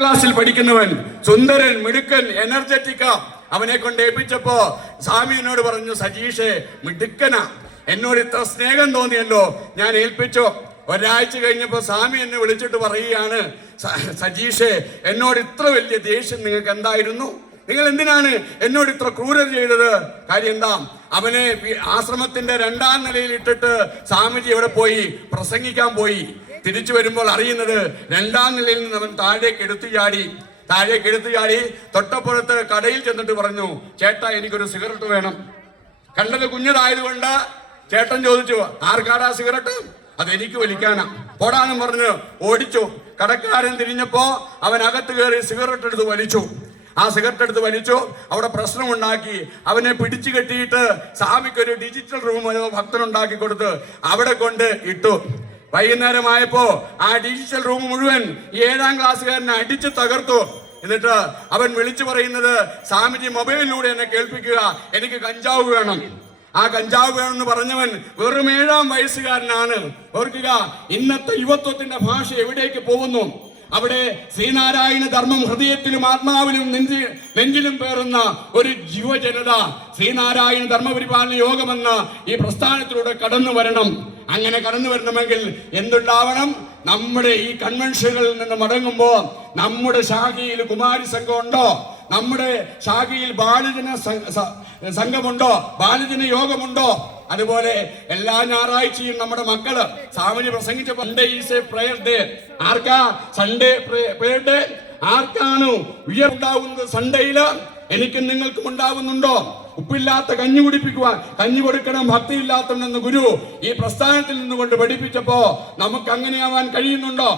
ക്ലാസ്സിൽ പഠിക്കുന്നവൻ, സുന്ദരൻ, മിടുക്കൻ, എനർജറ്റിക്ക. അവനെ കൊണ്ട് ഏൽപ്പിച്ചപ്പോ സ്വാമി എന്നോട് പറഞ്ഞു, സജീഷേ മിടുക്കന, എന്നോട് ഇത്ര സ്നേഹം തോന്നിയല്ലോ, ഞാൻ ഏൽപ്പിച്ചോ. ഒരാഴ്ച കഴിഞ്ഞപ്പോ സ്വാമി എന്നെ വിളിച്ചിട്ട് പറയുകയാണ്, സജീഷേ എന്നോട് ഇത്ര വലിയ ദേഷ്യം നിങ്ങൾക്ക് എന്തായിരുന്നു? നിങ്ങൾ എന്തിനാണ് എന്നോട് ഇത്ര ക്രൂരത ചെയ്തത്? കാര്യം എന്താ? അവനെ ആശ്രമത്തിന്റെ 2ാം നിലയിൽ ഇട്ടിട്ട് സ്വാമിജി എവിടെ പോയി? പ്രസംഗിക്കാൻ പോയി. തിരിച്ചു വരുമ്പോൾ അറിയുന്നത് 2ാം നിലയിൽ നിന്ന് അവൻ താഴേക്ക് എടുത്തു ചാടി തൊട്ടപ്പുറത്ത് കടയിൽ ചെന്നിട്ട് പറഞ്ഞു, ചേട്ടാ എനിക്കൊരു സിഗരറ്റ് വേണം. കണ്ടത് കുഞ്ഞതായതുകൊണ്ട് ചേട്ടൻ ചോദിച്ചു, ആർക്കാടാ സിഗരറ്റ്? അതെനിക്ക് വലിക്കാനാ, പോടാന്നും പറഞ്ഞ് ഓടിച്ചു. കടക്കാരൻ തിരിഞ്ഞപ്പോ അവൻ അകത്ത് കയറി സിഗരറ്റ് എടുത്ത് വലിച്ചു. ആ സിഗരറ്റ് എടുത്ത് വലിച്ചു. അവിടെ പ്രശ്നമുണ്ടാക്കി. അവനെ പിടിച്ചു കെട്ടിയിട്ട് സ്വാമിക്കൊരു ഡിജിറ്റൽ റൂം ഭക്തനുണ്ടാക്കി കൊടുത്ത് അവിടെ കൊണ്ട് ഇട്ടു. വൈകുന്നേരമായപ്പോ ആ ഡിജിറ്റൽ റൂം മുഴുവൻ 7ാം ക്ലാസ്സുകാരനെ അടിച്ചു തകർത്തു. എന്നിട്ട് അവൻ വിളിച്ചു പറയുന്നത്, സ്വാമിജി മൊബൈലിലൂടെ എന്നെ കേൾപ്പിക്കുക, എനിക്ക് കഞ്ചാവ് വേണം. ആ കഞ്ചാവ് വേണമെന്ന് പറഞ്ഞവൻ വെറും 7ാം വയസ്സുകാരനാണ്. ഓർക്കുക, ഇന്നത്തെ യുവത്വത്തിന്റെ ഭാഷ എവിടേക്ക് പോകുന്നു? അവിടെ ശ്രീനാരായണ ധർമ്മം ഹൃദയത്തിലും ആത്മാവിലും നെഞ്ചിലും പേറുന്ന ഒരു യുവജനത ശ്രീനാരായണ ധർമ്മപരിപാലന യോഗമെന്ന ഈ പ്രസ്ഥാനത്തിലൂടെ കടന്നു വരണം. അങ്ങനെ കടന്നു വരണമെങ്കിൽ എന്തുണ്ടാവണം? നമ്മുടെ ഈ കൺവെൻഷനുകളിൽ നിന്ന് മടങ്ങുമ്പോൾ നമ്മുടെ ശാഖയിൽ കുമാരി സംഘം ഉണ്ടോ? നമ്മുടെ ശാഖയിൽ ബാലജന സംഘമുണ്ടോ? ബാലജന യോഗമുണ്ടോ? അതുപോലെ എല്ലാ ഞായറാഴ്ചയും നമ്മുടെ മക്കള് സ്വാമിജി പ്രസംഗിച്ചപ്പോൾ Sunday is a prayer day. ആർക്കാ സൺഡേ പ്രയർ ഡേ? ആർക്കാണ് ഉയർവുണ്ടാവുന്നത്? സൺഡേയില് എനിക്കും നിങ്ങൾക്കും ഉണ്ടാവുന്നുണ്ടോ? ഉപ്പില്ലാത്ത കഞ്ഞി കുടിപ്പിക്കുവാൻ, കഞ്ഞി കൊടുക്കണം ഭക്തിയില്ലാത്തവനെന്ന് ഗുരു ഈ പ്രസ്ഥാനത്തിൽ നിന്നുകൊണ്ട് പഠിപ്പിച്ചപ്പോ നമുക്ക് അങ്ങനെയാവാൻ കഴിയുന്നുണ്ടോ?